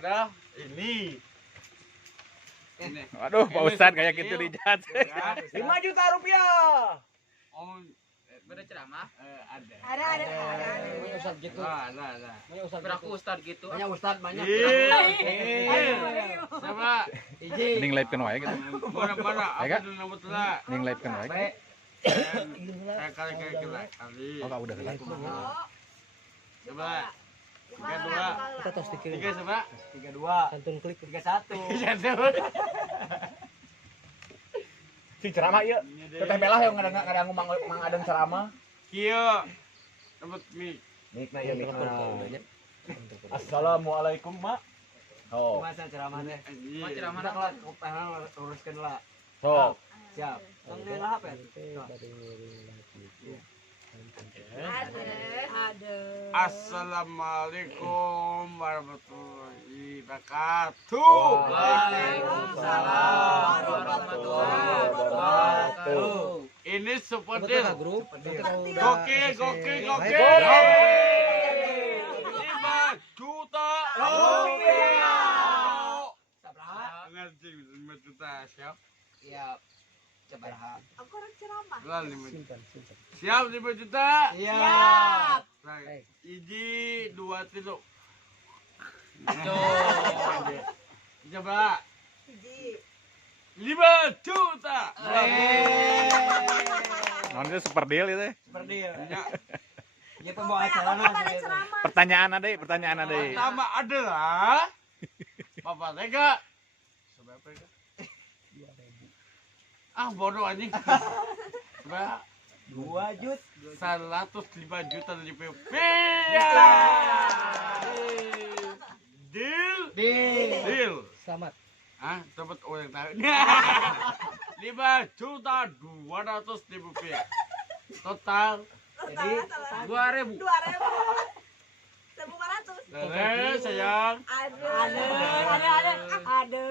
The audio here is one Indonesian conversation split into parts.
ada ini. Waduh, Pak Ustadz kayak gitu dijat. 5 juta rupiah. Oh, Beda ceramah. ada. Ada. Banyak ustad gitu. Ada. Banyak ustad Beraku gitu. ustad gitu. Banyak ustad, banyak. Coba. Iji. Ning live-kan wae gitu. Mana? Eka? Apa dulu nama telah? Ning live-kan wae. Baik. Kali. Oh, enggak udah kan. Coba. 32. Kita tos dikit. 3 coba. 32. Santun klik 31. Si ceramah ieu. Teteh Belah yang ngada ngomong adeng ceramah. Kieu. Dapat mie. Mikna ieu mikna. Assalamualaikum, Mak. Oh. Masa ceramah teh? Mau ceramah Kita apa? kalau uruskan lah. So. Siap. Tong lah apa? Ada. Assalamualaikum warahmatullahi wabarakatuh. Waalaikumsalam warahmatullahi wabarakatuh. Ini seperti Grup. gokil. 5 juta rupiah. Ngerti 5 juta siap? Siap. Coba. Aku orang ceramah. Lah 5 juta. Siap 5 juta? Siap. Nah, iji 2 tilu. Coba. Hiji. 5 juta. Non itu super deal itu. Seperti Ya. ya pembawa acara nah. Pada ceramah. Pertanyaan ada. Pertama adalah Bapak Tega. Seberapa Tega? 2.000. Ah bodoh anjing. Coba 2 juta. 105 juta dari PP. Deal. Selamat. Ah, dapat orang tahu. 5 juta 200.000 rupiah. Total. Jadi 2000. 2.000. 1.500. Sayang. Ada.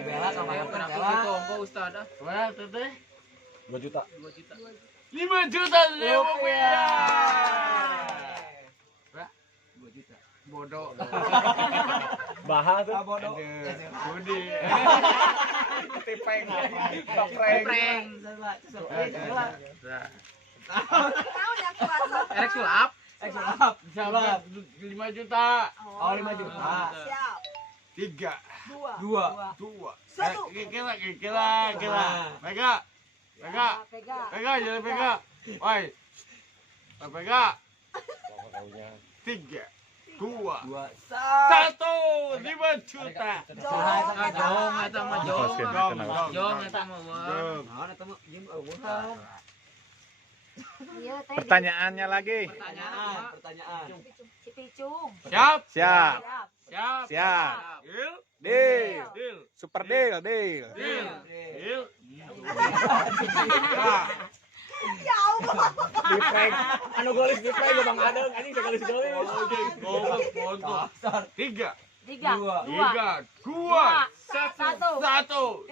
Bella sama yang Beraku Bella. gitu ongko ustad ah. Berapa teteh? 2 juta. 2 juta. 5 juta rupiah. 2 juta. Bodoh. Bahas tuh. Bodoh. Budi. Tipeng. Prank. Tahu yang kuasa. Erek sulap. Sulap. Sahabat 5 juta. Oh 5 juta. Siap. 3 2. 2 Satu. Kira. Nah. Pega. Pegang. Jangan pega. Woi. Pega. 3 2 2. 1 5 juta. Jong eta mah jong. Jong eta mah wah. Nah, eta mah jem eueuhan. Iya, teh. Pertanyaannya lagi. Pertanyaan. Si Picung. Siap. Siap. Deal. Deal. Super deal. Deal. Ya Allah. Tipeng. Anu golis tipeng Bang Adeng anjing galis. Goblok bontot. 3 Tiga. 2 Satu. 1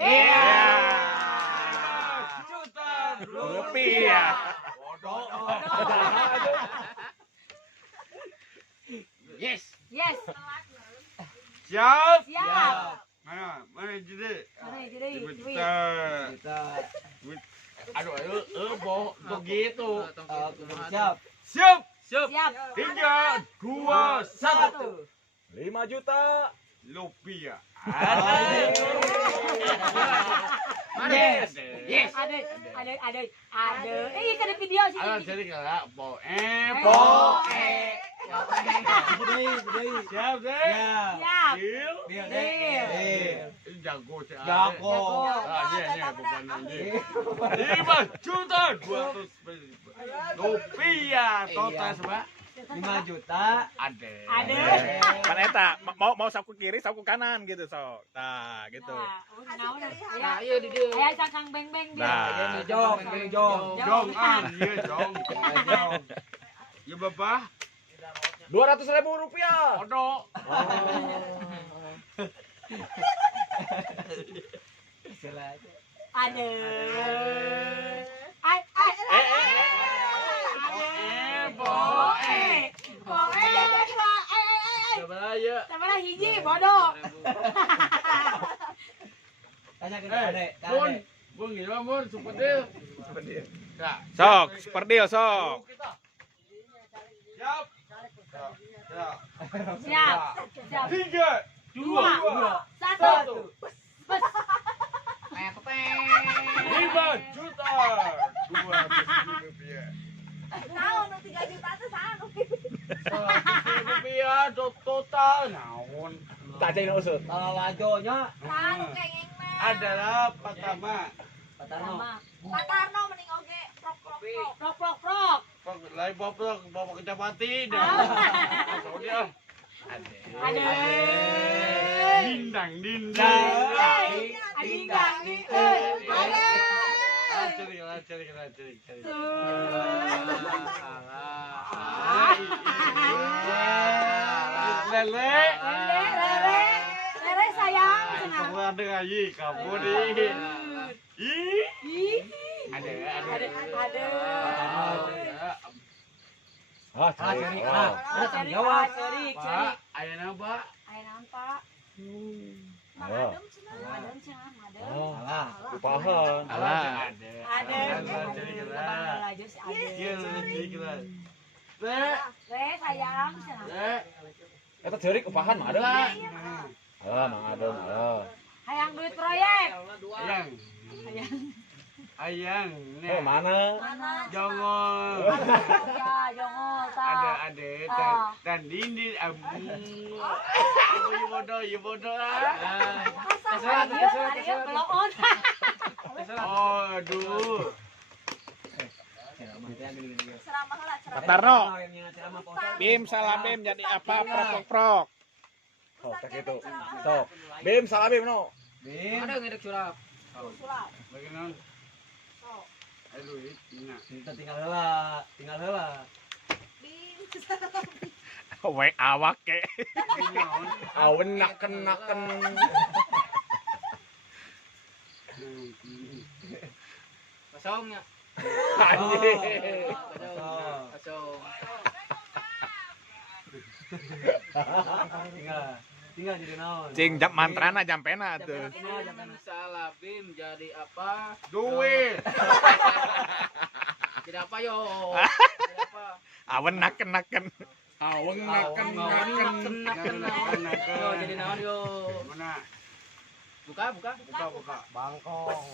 juta Rupiah. Bodoh. Yes. Yes. Siap. Siap. Mana jadi? Mana jadi? 5 Duit. juta. Kita Aduh, begitu. siap. Siap. Siap. 3 2 1 5 juta. rupiah. Yes. Yes. Ada. Eh, kan ada video sih. Ayo jadi kalau siap deh. Siap. Deal. Deal. Ini jago sih. Jago. Iya, bukan anjing. 5 juta 200 rupiah total sebab 5 juta. ada. Pan eta mau saku kiri, saku kanan gitu so. Nah, gitu. Nah, iya di dieu. Aya cangkang beng-beng dia. Nah. Jong. Jong iya jong. Ya Bapak. 200.000 rupiah. Bodoh. Ada. hiji bodoh. Tanya ke adek. Bun, bun gila bun, super deal. Ya. Sok, super deal sok. Siap. Ya. Siap. Siap. 3, 2, 2, 1. 1. Bes. 5 juta. 200 rupiah. Naon nu 3 juta teh sanu. 100 rupiah total. Naon? Tak jadi usut. Kalau lajonya Sanu kengeng mah. Adalah pertama. Patarno. Patarno mending oge prok prok prok. Prok prok prok. Lain bapak kecamati dah. Soalnya Aduh. dindang dindang. Adinggang nih. Cari. Lele. Lele sayang. Kamu ada ayi kamu nih. Ih. Ih. Ada. Ah, Cari. cari. Ada tanggung Cari, jawab. cari. Pak, ayah nama. Ayo nampak. Ayo. Madem cenah, madem. Oh, Salah. upahan. Ada. Ada. Cari kita. Laju si ada. Iya, cari kita. Le sayang cenah. Eta jeurik upahan mah ada. Lah. Mang adem, ayo. Hayang duit proyek. Ayang. Oh, mana? Mana? Jongol. Ya, jongol ta. Ada Ah. dan dinding ibu bodoh. Ariyo belum on. Aduh. Ceramah heula ceramah. Patarno. Bim. Bim salah Bim jadi apa? Prok. Oh, tak gitu. Sok. Bim salah Bim no. Bim. Ada ngedek surap. Sulap. Bagaimana? Aduh, ini. Kita tinggal heula. Bim. Wek awak ke. Awen naken. Kosongnya. Anjing. Kosong. Tinggal jadi naon. Cing jam mantrana jampena tuh. Salah Bim jadi apa? Duit. Tidak apa yo. Tidak apa. Awen naken. Aweng Naken. Yo jadi naon yo. Mana? Buka. Buka. Bangkong.